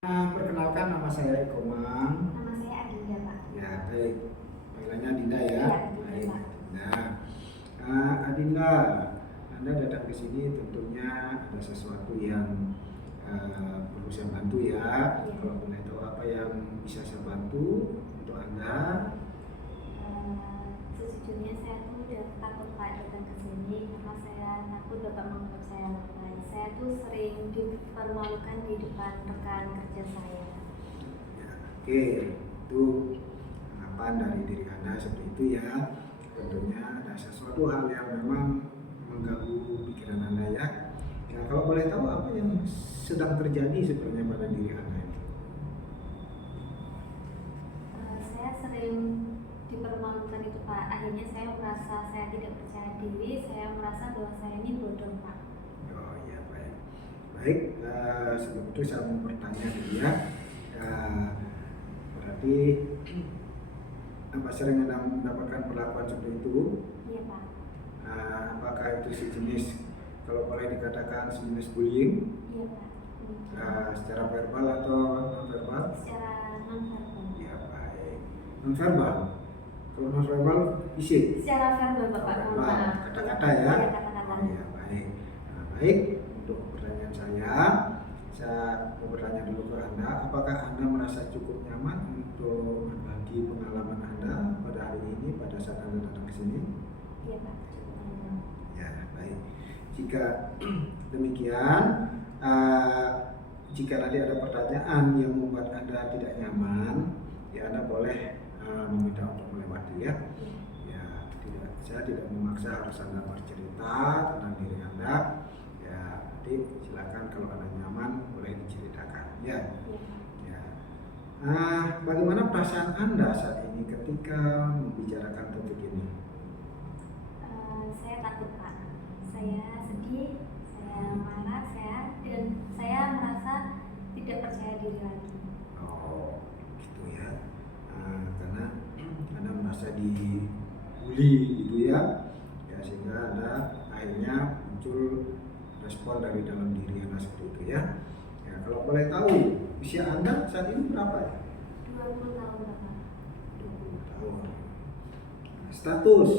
Perkenalkan nama saya Eko Mang. Nama saya Adinda, Pak. Ya, baik. Panggilannya Dinda ya. Iya, Adinda, Baik, Pak. Dinda. Adinda, Anda datang ke sini tentunya ada sesuatu yang perlu saya bantu ya. Iya. Kalau boleh tahu apa yang bisa saya bantu untuk Anda? Sejujurnya saya tuh udah takut Pak datang ke sini karena saya takut Bapak menganggap saya lalai. Saya tuh sering dipermalukan di depan rekan kerja saya. Ya, oke, itu harapan dari diri Anda seperti itu ya. Tentunya ada sesuatu hal yang memang mengganggu pikiran Anda ya. Ya, kalau boleh tahu apa yang sedang terjadi sebenarnya pada diri Anda itu? Saya sering dipermalukan itu Pak. Akhirnya saya merasa saya tidak percaya diri. Saya merasa bahwa saya ini bodoh Pak. Oh ya, baik. Baik, sebelum itu saya mau bertanya dulu ya. Berarti apa sering Anda mendapatkan perlakuan seperti itu? Iya Pak. Apakah itu sejenis, kalau boleh dikatakan sejenis bullying? Iya Pak. Secara verbal atau non verbal? Secara non-verbal. Ya, baik. Non verbal. Kalau non verbal fisik. Secara verbal Bapak. Mohon Verbal, maaf. kata-kata ya. Iya, kata-kata. Oh ya, baik. Baik. Untuk pertanyaan saya mau bertanya dulu ke Anda, apakah Anda merasa cukup nyaman untuk berbagi pengalaman Anda pada hari ini, pada saat Anda datang ke sini? Iya Pak, cukup nyaman. Ya, baik. Jika demikian, jika nanti ada pertanyaan yang membuat Anda tidak nyaman, ya Anda boleh meminta untuk melewati ya. Ya, saya tidak memaksa harus Anda bercerita tentang diri Anda. Ya, nanti silakan kalau Anda nyaman boleh diceritakan ya. Ya. Bagaimana perasaan Anda saat ini ketika membicarakan topik ini? Saya takut Pak. Saya sedih, saya marah, dan saya merasa tidak percaya diri lagi. Oh, gitu ya. Karena Anda merasa dibully gitu ya. Ya, sehingga Anda akhirnya muncul respon dari dalam diri Anda seperti itu ya. Ya, kalau boleh tahu usia Anda saat ini berapa ya? 20 tahun Bapak. 20 tahun. Status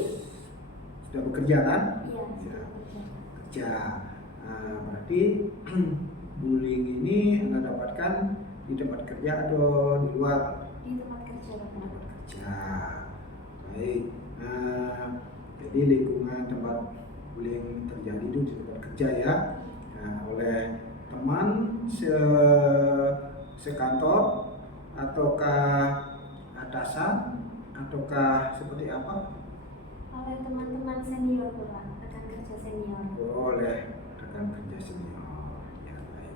sudah bekerja kan? Iya, Ya, sudah bekerja. kerja. Berarti bullying ini Anda dapatkan di tempat kerja atau di luar? Di tempat kerja Bapak. Tempat kerja. Baik. Jadi lingkungan tempat bullying terjadi itu di tempat kerja ya. Oleh teman sekantor ataukah atasan ataukah seperti apa? Oleh teman-teman senior Bapak, rekan kerja senior. Oleh rekan kerja senior. Ya, baik.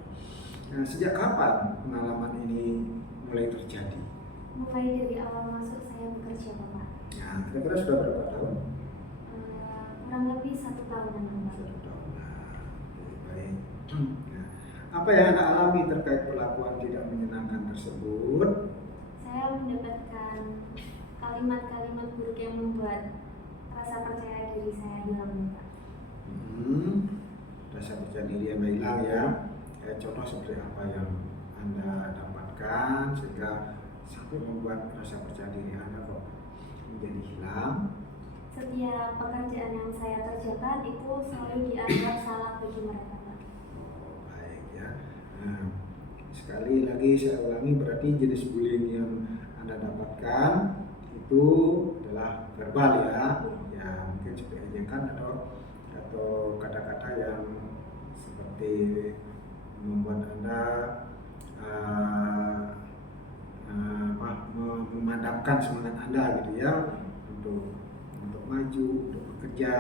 Sejak kapan pengalaman ini mulai terjadi? Mulai dari awal masuk saya bekerja Bapak. Ya, kira-kira sudah berapa tahun? Kurang lebih 1 tahunan Bapak. 1 tahun. Baik. Nah, apa yang Anda alami terkait perlakuan tidak menyenangkan tersebut? Saya mendapatkan kalimat-kalimat buruk yang membuat rasa percaya diri saya hilang Pak. Rasa percaya diri Anda hilang ya. Contoh seperti apa yang Anda dapatkan sehingga sampai membuat rasa percaya diri Anda kok menjadi hilang? Setiap pekerjaan yang saya kerjakan itu selalu dianggap salah bagi mereka Pak. Oh, baik ya. Sekali lagi saya ulangi, berarti jenis bullying yang Anda dapatkan itu adalah verbal ya. Ya, mungkin seperti ejekan atau kata-kata yang seperti membuat Anda memadamkan semangat Anda gitu ya untuk maju, untuk bekerja,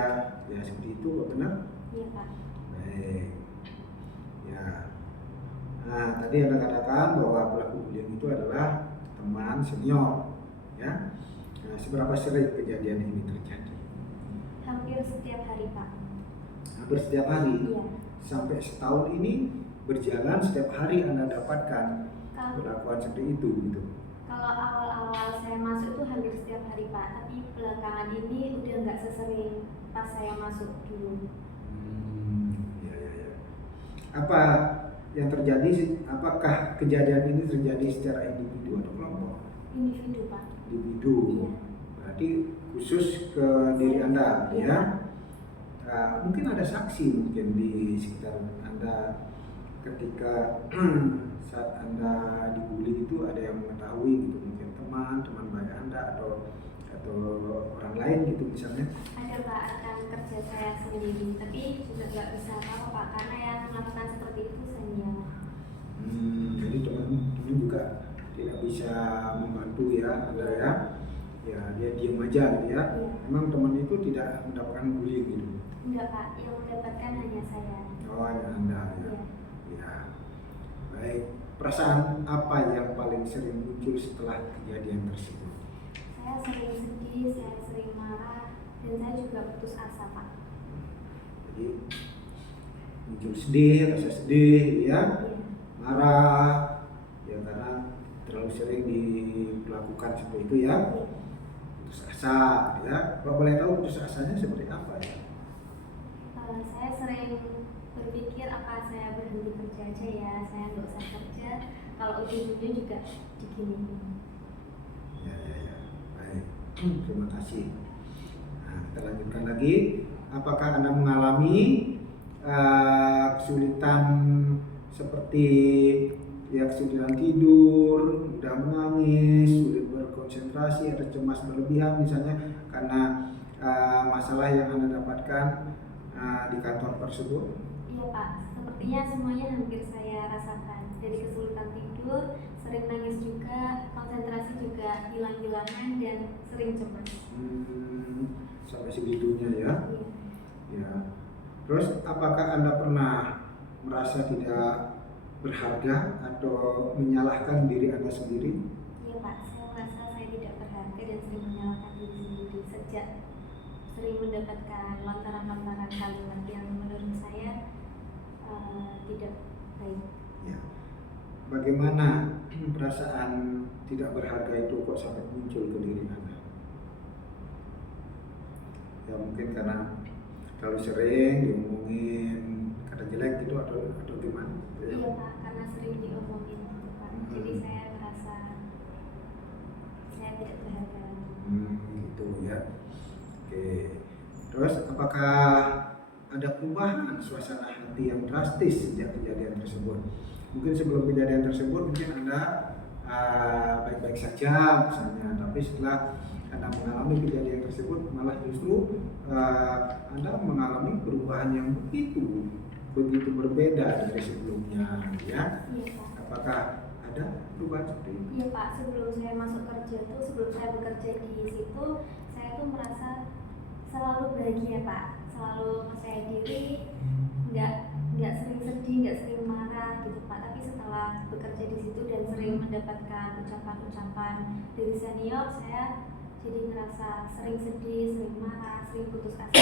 ya seperti itu, benar? Iya Pak. Baik. Ya. Tadi Anda katakan bahwa pelaku bullying itu adalah teman senior, ya. Seberapa sering kejadian ini terjadi? Hampir setiap hari Pak. Hampir setiap hari. Iya. Sampai setahun ini berjalan, setiap hari Anda dapatkan perlakuan seperti itu gitu. Kalau awal-awal saya masuk itu hampir setiap hari Pak, tapi belakangan ini udah nggak sesering pas saya masuk dulu. Ya. Apa yang terjadi, apakah kejadian ini terjadi secara individu atau kelompok? Individu, Pak. Individu. Iya. Berarti khusus ke diri Anda, Iya. ya. Mungkin ada saksi mungkin di sekitar Anda ketika saat Anda dibully itu ada yang mengetahui gitu, mungkin teman baik Anda atau orang lain gitu misalnya. Ada, Pak, rekan kerja saya sendiri, tapi juga nggak bisa apa-apa, Pak, karena yang melakukan seperti itu saya. Jadi teman-teman juga tidak bisa membantu ya Anda ya. Ya dia diam aja gitu ya. Iya. Memang teman itu tidak mendapatkan bullying gitu. Enggak, Pak, yang mendapatkan hanya saya. Oh, hanya Anda ya. Iya. Ya. Baik. Perasaan apa yang paling sering muncul setelah kejadian tersebut? Saya sering sedih, saya sering marah, dan saya juga putus asa, Pak. Jadi muncul sedih, rasa sedih ya, Iya. marah ya karena terlalu sering dilakukan seperti itu ya. Iya. Putus asa ya. Kalau boleh tahu putus asanya seperti apa ya? Saya sering berpikir apa saya berhenti kerja aja ya, saya nggak usah kerja, kalau ujung-ujungnya juga digini. Ya. Baik. Terima kasih. Nah, kita lanjutkan lagi. Apakah Anda mengalami kesulitan seperti ya kesulitan tidur, mudah menangis, sulit berkonsentrasi, atau cemas berlebihan misalnya karena masalah yang Anda dapatkan di kantor tersebut? Iya, Pak, sepertinya semuanya hampir saya rasakan, dari kesulitan tidur, sering nangis juga, konsentrasi juga hilang-hilangan, dan sering cemas. Sampai segitunya ya. Iya. Ya. Terus apakah Anda pernah merasa tidak berharga atau menyalahkan diri Anda sendiri? Iya, Pak, saya merasa saya tidak berharga dan sering menyalahkan diri sendiri sejak sering mendapatkan lontaran-lontaran kalimat yang menurut saya tidak baik. Ya. Bagaimana perasaan tidak berharga itu kok sampai muncul ke diri Anda? Ya mungkin karena terlalu sering diomongin kata jelek gitu atau gimana? Iya, Pak, karena sering diomongin gitu, Pak. Jadi saya merasa saya tidak berharga. Gitu ya. Oke. Terus apakah ada perubahan suasana hati yang drastis sejak kejadian tersebut? Mungkin sebelum kejadian tersebut mungkin Anda baik-baik saja misalnya, tapi setelah Anda mengalami kejadian tersebut malah justru Anda mengalami perubahan yang begitu berbeda dari sebelumnya ya. Iya, Pak. Apakah ada perubahan seperti itu? Iya, Pak, sebelum saya masuk kerja tuh, sebelum saya bekerja di situ, saya tuh merasa selalu bahagia, Pak, selalu percaya diri, nggak sering sedih, nggak sering marah gitu, Pak. Tapi setelah bekerja di situ dan sering mendapatkan ucapan-ucapan dari senior, saya jadi ngerasa sering sedih, sering marah, sering putus asa.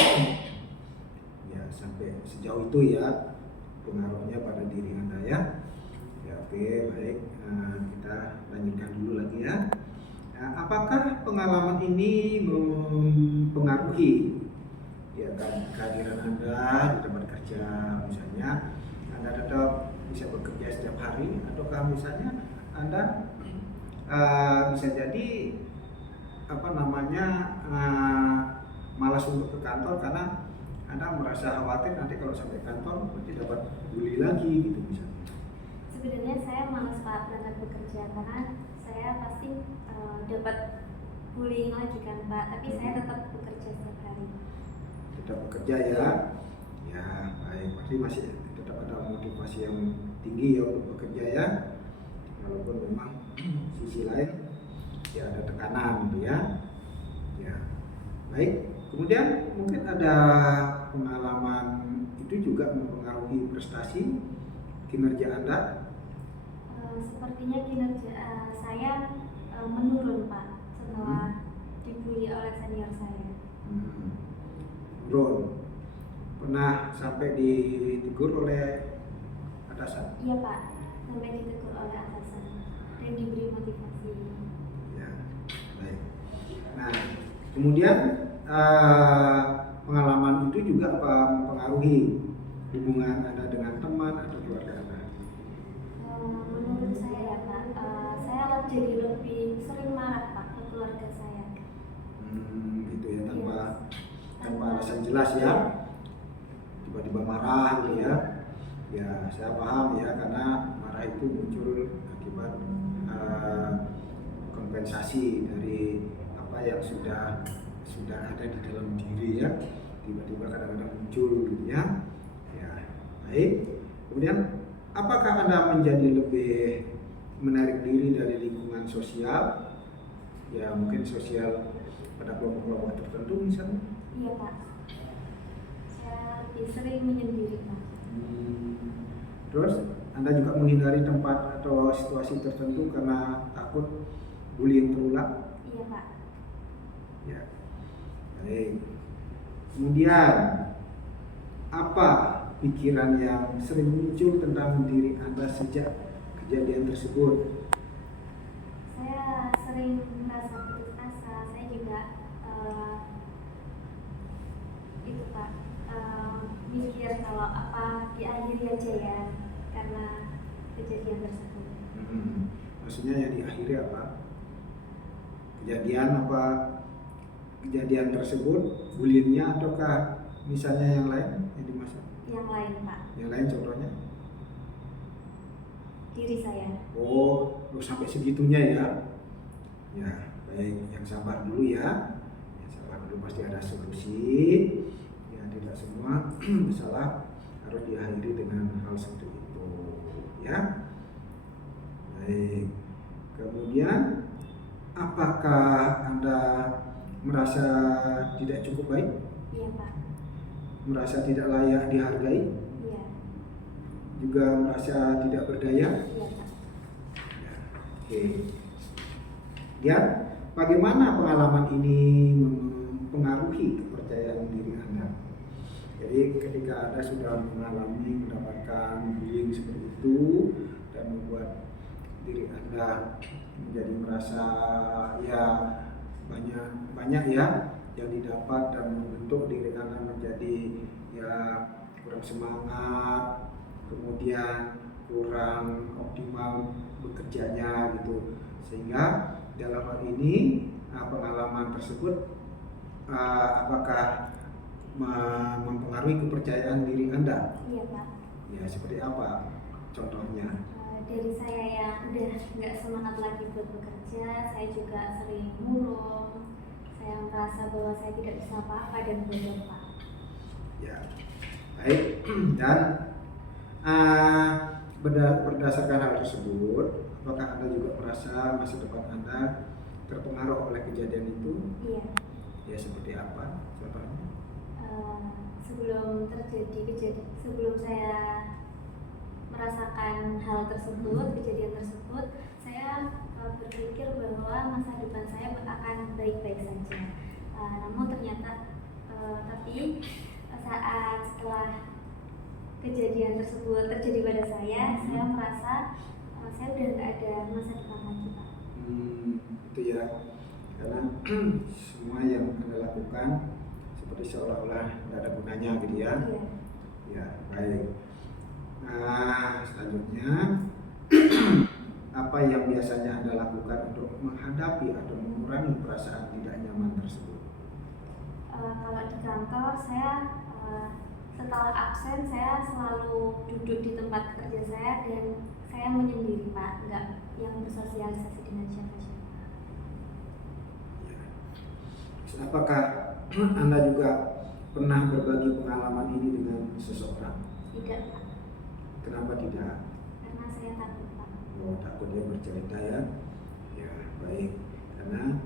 Ya, sampai sejauh itu ya pengaruhnya pada diri Anda ya. Ya, oke, baik. Kita lanjutkan dulu lagi ya. Apakah pengalaman ini mempengaruhi ya kehadiran Anda di tempat kerja misalnya? Anda tetap bisa bekerja setiap hari, ataukah misalnya Anda bisa jadi malas untuk ke kantor karena Anda merasa khawatir nanti kalau sampai kantor nanti dapat bully lagi gitu misalnya? Sebenarnya saya malas, Pak, berangkat bekerja karena saya pasti dapat bullying lagi kan, Pak. Tapi saya tetap bekerja setiap hari. Tetap bekerja ya. Ya, baik. Berarti masih tetap ada motivasi yang tinggi ya untuk bekerja ya. Walaupun memang sisi lain ya ada tekanan gitu ya. Ya. Baik. Kemudian mungkin ada pengalaman itu juga mempengaruhi prestasi kinerja Anda? Sepertinya kinerja saya menurun, Pak, setelah dibully oleh senior saya. Menurun. Pernah sampai ditegur oleh atasan? Iya, Pak, sampai ditegur oleh atasan dan diberi motivasi. Ya, baik. Nah, kemudian pengalaman itu juga mempengaruhi hubungan Anda dengan teman atau keluarga Anda? jadi lebih sering marah Pak ke keluarga saya. Gitu ya, tanpa Tanpa alasan jelas ya, tiba-tiba marah gitu ya. Ya saya paham ya, karena marah itu muncul akibat kompensasi dari apa yang sudah ada di dalam diri ya, tiba-tiba kadang-kadang muncul gitu ya. Ya baik. Kemudian apakah Anda menjadi lebih menarik diri dari lingkungan sosial? Ya mungkin sosial pada kelompok-kelompok tertentu misalnya. Iya Pak, saya lebih sering menyendiri Pak. Terus Anda juga menghindari tempat atau situasi tertentu karena takut bullying terulang? Iya Pak. Ya. Baik. Kemudian apa pikiran yang sering muncul tentang diri Anda sejak kejadian tersebut? Saya sering merasa putus asa. Saya juga itu Pak, mikir kalau apa diakhiri aja ya karena kejadian tersebut. Maksudnya yang diakhiri apa? Kejadian tersebut, bullyingnya ataukah misalnya yang lain yang dimaksud? Yang lain Pak. Yang lain contohnya? Diri saya. Oh sampai segitunya ya? Ya baik, yang sabar dulu ya. Yang sabar dulu, pasti ada solusi. Ya tidak semua masalah harus diakhiri dengan hal seperti itu ya. Baik. Kemudian apakah Anda merasa tidak cukup baik? Iya Pak. Merasa tidak layak dihargai? Iya. Juga merasa tidak berdaya? Iya Pak. Ya. Oke. Lihat bagaimana pengalaman ini mempengaruhi kepercayaan diri Anda. Jadi ketika Anda sudah mendapatkan bullying seperti itu dan membuat diri Anda menjadi merasa ya banyak ya yang didapat dan membentuk diri Anda menjadi ya kurang semangat, kemudian kurang optimal bekerjanya gitu, sehingga dalam hal ini pengalaman tersebut apakah mempengaruhi kepercayaan diri Anda? Iya Pak. Ya seperti apa contohnya? Dari saya yang udah nggak semangat lagi buat bekerja, saya juga sering murung. Saya merasa bahwa saya tidak bisa apa-apa dan bodoh Pak. Ya, baik. Dan berdasarkan hal tersebut, apakah Anda juga merasa masa depan Anda terpengaruh oleh kejadian itu? Iya. Ya seperti apa contohnya? Sebelum saya merasakan hal tersebut, kejadian tersebut, saya berpikir bahwa masa depan saya akan baik-baik saja. Namun ternyata tapi saat setelah kejadian tersebut terjadi pada saya merasa saya udah nggak ada masa depan lagi Pak. Itu ya, karena semua yang Anda lakukan seperti seolah-olah tidak ada gunanya gitu ya. Iya. Ya baik. Nah selanjutnya apa yang biasanya Anda lakukan untuk menghadapi atau mengurangi perasaan tidak nyaman tersebut? Kalau di kantor saya setelah absen saya selalu duduk di tempat kerja saya dan saya menyendiri Pak, nggak yang bersosialisasi dengan siapa-siapa. Ya. Apakah Anda juga pernah berbagi pengalaman ini dengan seseorang? Tidak Pak. Kenapa tidak? Karena saya takut Pak. Oh takut ya bercerita ya? Ya baik, karena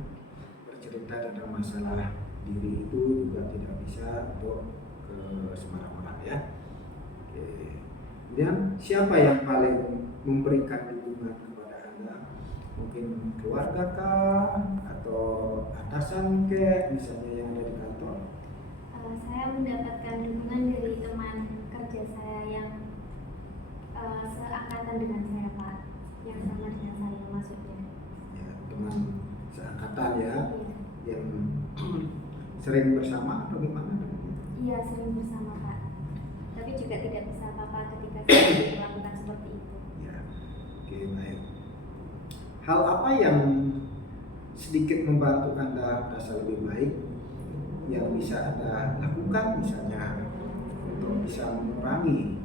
bercerita tentang masalah diri itu juga tidak bisa untuk ke sembarang-barang ya. Oke. Kemudian siapa yang paling memberikan dukungan kepada Anda? Mungkin keluarga kah atau atasan kah, misalnya yang ada di kantor? Saya mendapatkan dukungan dari teman kerja saya yang seangkatan dengan saya Pak, yang sama dengan saya maksudnya. Ya teman seangkatan ya, Iya. yang sering bersama atau gimana? Iya sering bersama Pak. Tapi juga tidak bisa apa-apa ketika saya melakukan seperti itu. Ya, oke baik. hal apa yang sedikit membantu Anda merasa lebih baik yang bisa Anda lakukan, misalnya untuk bisa mengurangi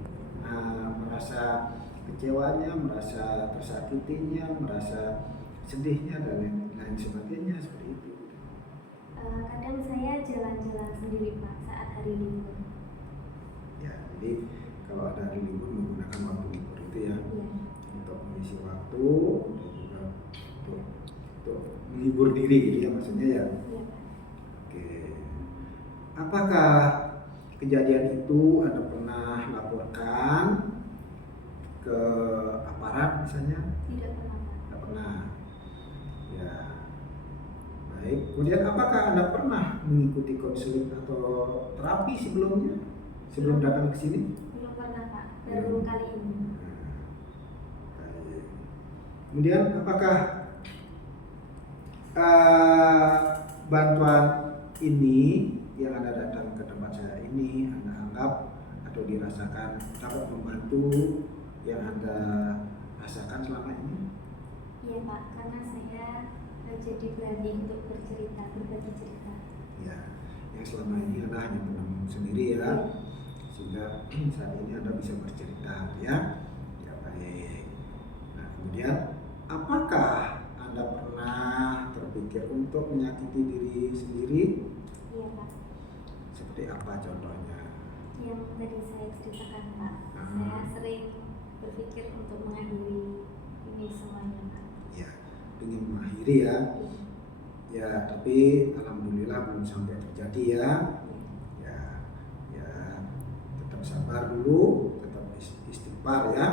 merasa kecewanya, merasa tersakitinya, merasa sedihnya dan lain sebagainya, seperti itu. Kadang saya jalan-jalan sendiri Pak saat hari libur. Ya, jadi kalau ada hari libur menggunakan waktu libur itu ya, untuk mengisi waktu dan juga untuk menghibur diri gitu ya, maksudnya ya. Oke. Apakah kejadian itu Anda pernah laporkan ke aparat misalnya? Tidak pernah Pak. Tidak pernah. Ya. Baik. Kemudian apakah Anda pernah mengikuti konseling atau terapi sebelumnya? Sebelum datang ke sini? Belum pernah Pak, baru kali ini. Baik. Kemudian apakah bantuan ini yang Anda datang ke tempat saya ini Anda anggap atau dirasakan dapat membantu yang Anda rasakan selama ini? Iya Pak, karena saya jadi berani untuk bercerita, berbagi cerita. Ya, yang selama ini Anda hanya menanggung sendiri ya, sehingga saat ini Anda bisa bercerita ya. Ya baik. Nah kemudian apakah Anda pernah terpikir untuk menyakiti diri sendiri? Iya Pak. Seperti apa contohnya? Yang tadi saya ceritakan Pak, saya sering berpikir untuk mengakhiri ini semuanya Pak. Ya, ingin mengakhiri ya. Ya, tapi alhamdulillah belum sampai terjadi ya. Ya, tetap sabar dulu, tetap istighfar ya.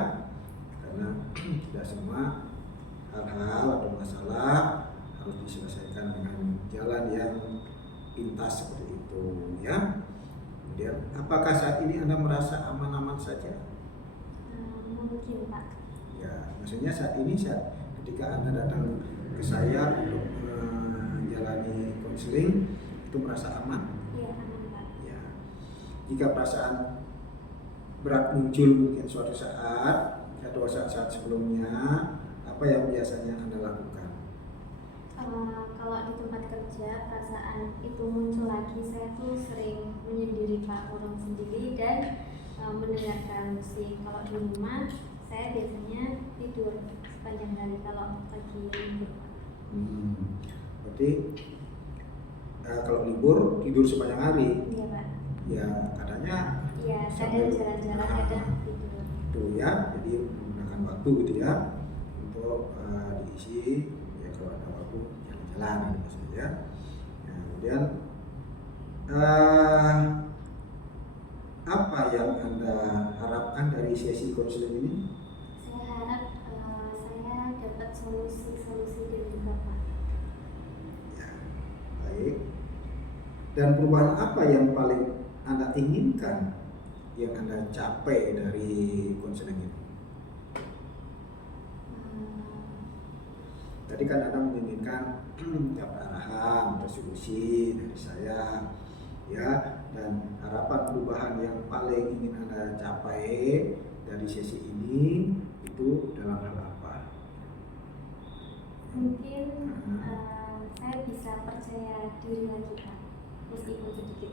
Karena tidak semua hal-hal atau masalah harus diselesaikan dengan jalan yang pintas seperti itu ya. Kemudian apakah saat ini Anda merasa aman-aman saja? Mungkin Pak. Ya, maksudnya saat ini ketika Anda datang ke saya untuk menjalani konseling itu merasa aman? Iya, aman Pak. Ya. Jika perasaan berat muncul mungkin suatu saat atau saat-saat sebelumnya, apa yang biasanya Anda lakukan? Kalau di tempat kerja perasaan itu muncul lagi, saya tuh sering menyendiri Pak, orang sendiri dan mendengarkan musik. Kalau di rumah saya biasanya tidur sepanjang hari kalau lagi libur. Berarti kalau libur tidur sepanjang hari? Iya Pak. Ya katanya. Iya, kadang jalan-jalan, kadang tidur. Itu ya, jadi menggunakan waktu gitu ya untuk diisi ya, kalau ada waktu jalan-jalan gitu maksudnya ya. Nah, kemudian apa yang Anda harapkan dari sesi konseling ini? Saya harap saya dapat solusi dari Bapak. Ya, baik. Dan perubahan apa yang paling Anda inginkan, yang Anda capai dari konseling ini? Tadi kan Anda menginginkan dapat arahan, resolusi dari saya, ya, dan harapan perubahan yang paling ingin Anda capai dari sesi ini itu dalam hal apa? Mungkin saya bisa percaya diri lagi Pak, meskipun sedikit.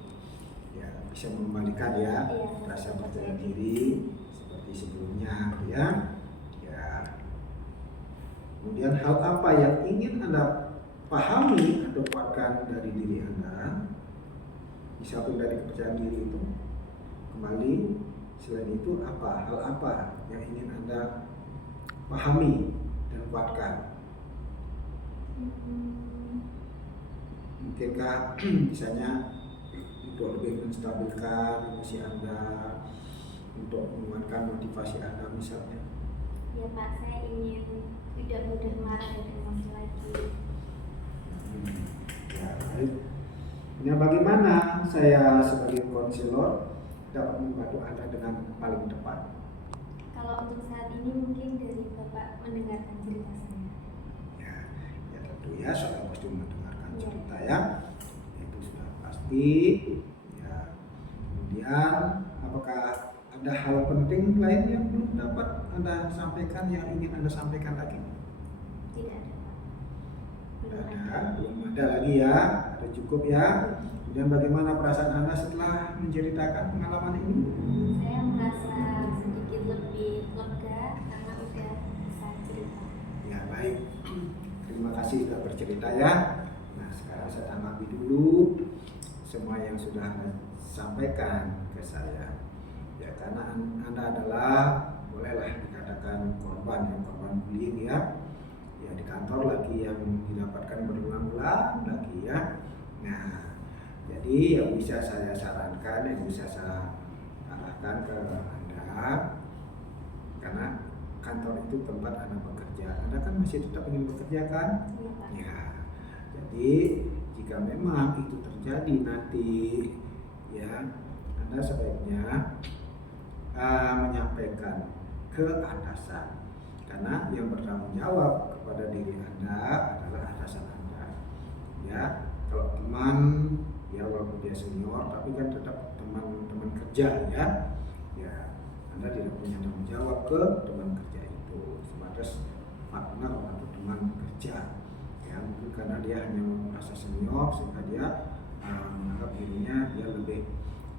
Ya, bisa mengembalikan ya, rasa percaya diri seperti sebelumnya, ya. Kemudian hal apa yang ingin Anda pahami atau kuatkan dari diri Anda? Misalkan dari kepercayaan diri itu kembali, selain itu apa? Hal apa yang ingin Anda pahami dan kuatkan? Mungkinkah misalnya untuk lebih menstabilkan emosi Anda, untuk menguatkan motivasi Anda misalnya? Ya Pak, saya ingin tidak mudah marah dan emosi lagi. Ya, baik. Nah, bagaimana saya sebagai konselor dapat membantu Anda dengan paling tepat? Kalau untuk saat ini mungkin dari Bapak mendengarkan cerita saya. Ya tentu ya, saya pasti mendengarkan cerita ya. Itu sudah pasti. Ya. Kemudian apakah ada hal penting lain yang belum dapat Anda sampaikan yang ingin Anda sampaikan lagi? Tidak ada. Belum ada lagi ya, ada cukup ya. Kemudian bagaimana perasaan Anda setelah menceritakan pengalaman ini? Saya merasa sedikit lebih lega karena udah bisa cerita. Ya baik, terima kasih sudah bercerita ya. Nah sekarang saya tanggapi dulu semua yang sudah Anda sampaikan ke saya. Ya karena Anda adalah, bolehlah dikatakan korban bullying ya. Ya di kantor lagi yang didapatkan berulang-ulang lagi ya. Nah jadi yang bisa saya sarankan, yang bisa saya arahkan ke Anda, karena kantor itu tempat Anda bekerja. Anda kan masih tetap ingin bekerja kan? Iya, Pak. Ya. Jadi jika memang itu terjadi nanti, ya Anda sebaiknya menyampaikan ke atasan. Karena yang bertanggung jawab kepada diri Anda adalah atasan Anda. Ya, kalau teman, ya walaupun dia senior, tapi kan tetap teman kerja ya. Ya, Anda tidak punya tanggung jawab ke teman kerja itu, sebatas partner atau teman kerja. Ya, mungkin karena dia hanya merasa senior sehingga dia menganggap dirinya dia lebih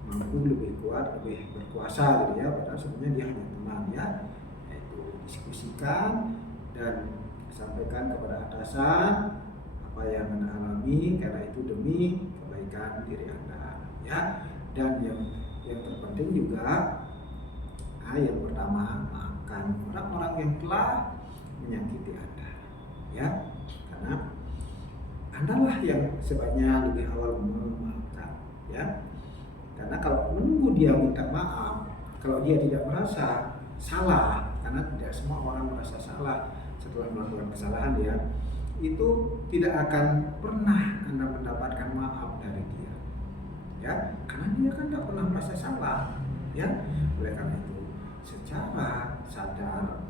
mampu, lebih kuat, lebih berkuasa gitu ya. Padahal sebenarnya dia hanya teman ya. Yaitu diskusikan dan sampaikan kepada atasan apa yang Anda alami, karena itu demi kebaikan diri Anda ya. Dan yang terpenting juga, yang pertama, maafkan orang-orang yang telah menyakiti Anda ya, karena Anda lah yang sebaiknya lebih awal memaafkan ya. Karena kalau menunggu dia minta maaf, kalau dia tidak merasa salah, karena tidak semua orang merasa salah setelah melakukan kesalahan ya, itu tidak akan pernah Anda mendapatkan maaf dari dia ya, karena dia kan tidak pernah merasa salah ya. Oleh karena itu secara sadar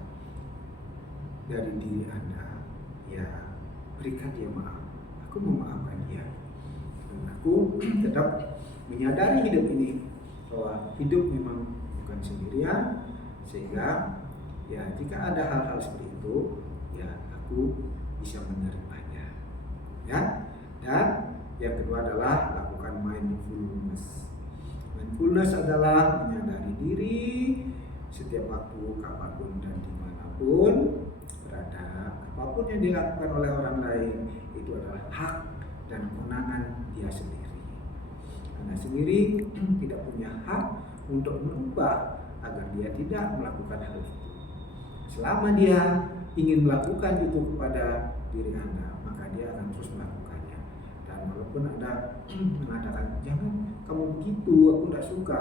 dari diri Anda, ya berikan dia maaf. Aku memaafkan dia dan aku tetap menyadari hidup ini, bahwa hidup memang bukan sendirian, sehingga ya jika ada hal-hal seperti itu, ya aku bisa menerimanya ya. Dan yang kedua adalah lakukan mindfulness. Mindfulness adalah menyadari diri setiap waktu, kapanpun dan dimanapun berada. Apapun yang dilakukan oleh orang lain itu adalah hak dan kewenangan dia sendiri. Anda sendiri tidak punya hak untuk merubah agar dia tidak melakukan hal itu. Selama dia ingin melakukan itu kepada diri Anda, maka dia akan terus melakukannya. Dan walaupun Anda mengatakan, jangan kamu begitu, aku tidak suka,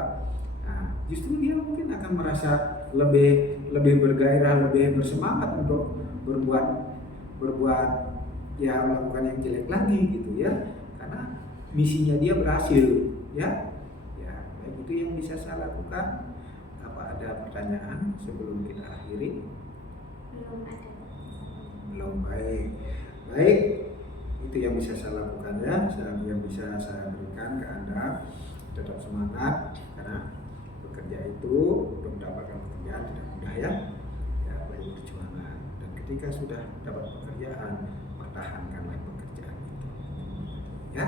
nah, justru dia mungkin akan merasa lebih bergairah, lebih bersemangat untuk berbuat ya, melakukan yang jelek lagi gitu ya, karena misinya dia berhasil ya. Ya, baik, itu yang bisa saya lakukan. Apa ada pertanyaan sebelum kita akhiri? Belum ada. Belum. Baik, itu yang bisa saya lakukan ya, yang bisa saya berikan ke Anda. Tetap semangat, karena bekerja itu, untuk mendapatkan pekerjaan tidak mudah ya. Ya, banyak perjuangan. Dan ketika sudah dapat pekerjaan, pertahankanlah pekerjaan itu ya.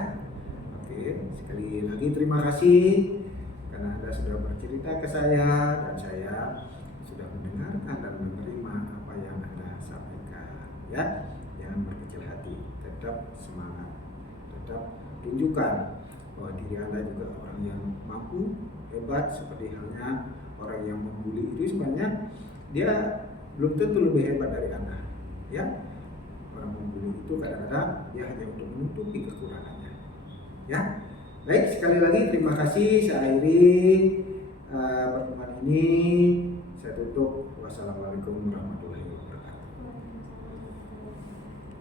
Oke, sekali lagi terima kasih karena Anda sudah bercerita ke saya, dan saya sudah mendengarkan dan menerima apa yang Anda sampaikan ya. Jangan berkecil hati, tetap semangat, tetap tunjukkan bahwa diri Anda juga orang yang mampu, hebat, seperti halnya orang yang membuli itu sebenarnya dia belum tentu lebih hebat dari Anda ya. Orang membuli itu kadang-kadang dia hanya untuk menutupi kekurangannya ya. Baik, sekali lagi terima kasih. Saya akhiri pertemuan ini, saya tutup. Wassalamualaikum warahmatullahi wabarakatuh.